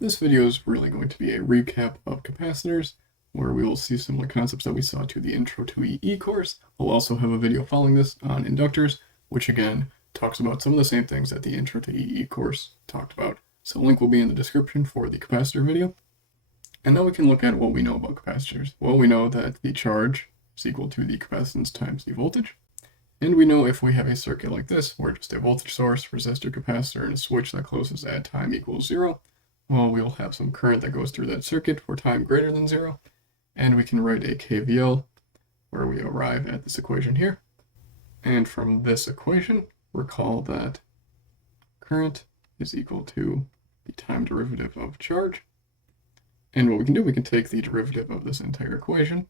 This video is really going to be a recap of capacitors, where we will see similar concepts that we saw to the Intro to EE course. We'll also have a video following this on inductors, which again talks about some of the same things that the Intro to EE course talked about. So a link will be in the description for the capacitor video. And now we can look at what we know about capacitors. Well, we know that the charge is equal to the capacitance times the voltage. And we know if we have a circuit like this, where just a voltage source, resistor, capacitor, and a switch that closes at time equals 0, well, we will have some current that goes through that circuit for time greater than 0, and we can write a KVL where we arrive at this equation here. And from this equation, recall that current is equal to the time derivative of charge. And what we can do, we can take the derivative of this entire equation.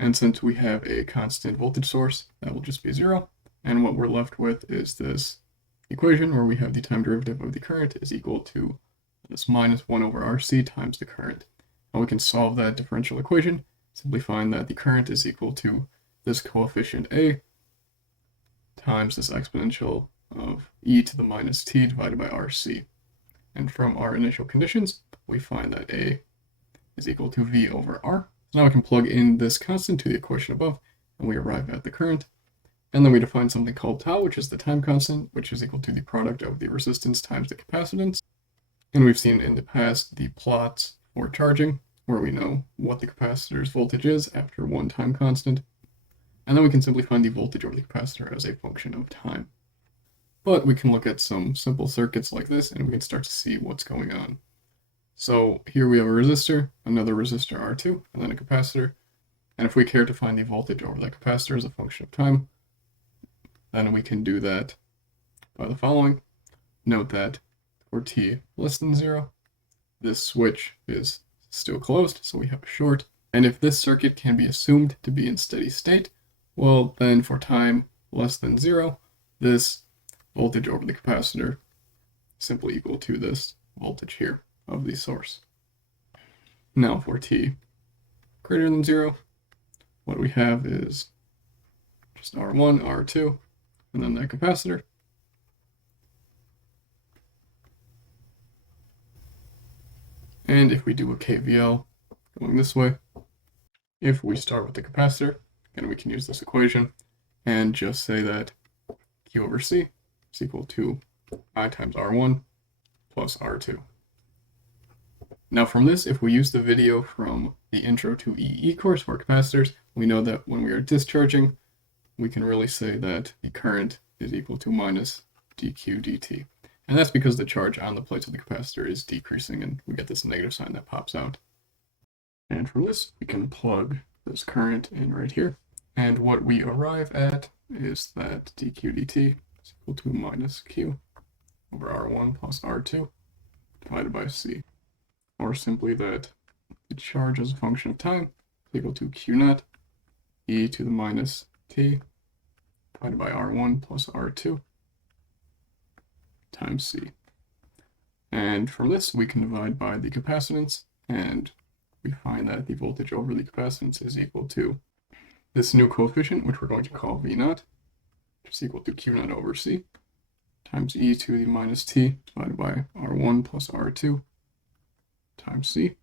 And since we have a constant voltage source, that will just be 0. And what we're left with is this equation where we have the time derivative of the current is equal to this minus 1 over RC times the current. And we can solve that differential equation, simply find that the current is equal to this coefficient A times this exponential of e to the minus t divided by RC. And from our initial conditions, we find that A is equal to V over R. So now we can plug in this constant to the equation above, and we arrive at the current. And then we define something called tau, which is the time constant, which is equal to the product of the resistance times the capacitance. And we've seen in the past the plots for charging, where we know what the capacitor's voltage is after one time constant. And then we can simply find the voltage over the capacitor as a function of time. But we can look at some simple circuits like this, and we can start to see what's going on. So here we have a resistor, another resistor R2, and then a capacitor. And if we care to find the voltage over that capacitor as a function of time, then we can do that by the following. Note that for t less than 0, this switch is still closed, so we have a short. And if this circuit can be assumed to be in steady state, well, then for time less than 0, this voltage over the capacitor is simply equal to this voltage here of the source. Now for t greater than 0, what we have is just R1, R2, and then that capacitor. And if we do a KVL going this way, if we start with the capacitor, again we can use this equation and just say that Q over C is equal to I times R1 plus R2. Now from this, if we use the video from the Intro to EE course for capacitors, we know that when we are discharging, we can really say that the current is equal to minus dq dt. And that's because the charge on the plates of the capacitor is decreasing, and we get this negative sign that pops out. And from this, we can plug this current in right here. And what we arrive at is that dq dt is equal to minus q over R1 plus R2 divided by C. Or simply that the charge as a function of time is equal to q naught e to the minus t divided by R1 plus R2 times C. And from this, we can divide by the capacitance, and we find that the voltage over the capacitance is equal to this new coefficient, which we're going to call V naught, which is equal to Q naught over C, times e to the minus t divided by R1 plus R2 times C.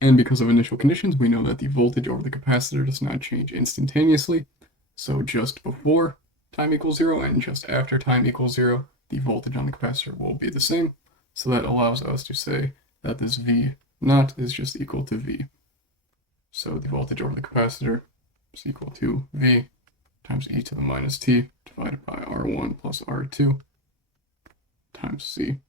And because of initial conditions, we know that the voltage over the capacitor does not change instantaneously. So just before time equals 0 and just after time equals 0, the voltage on the capacitor will be the same. So that allows us to say that this V naught is just equal to V. So the voltage over the capacitor is equal to V times e to the minus t divided by R1 plus R2 times C.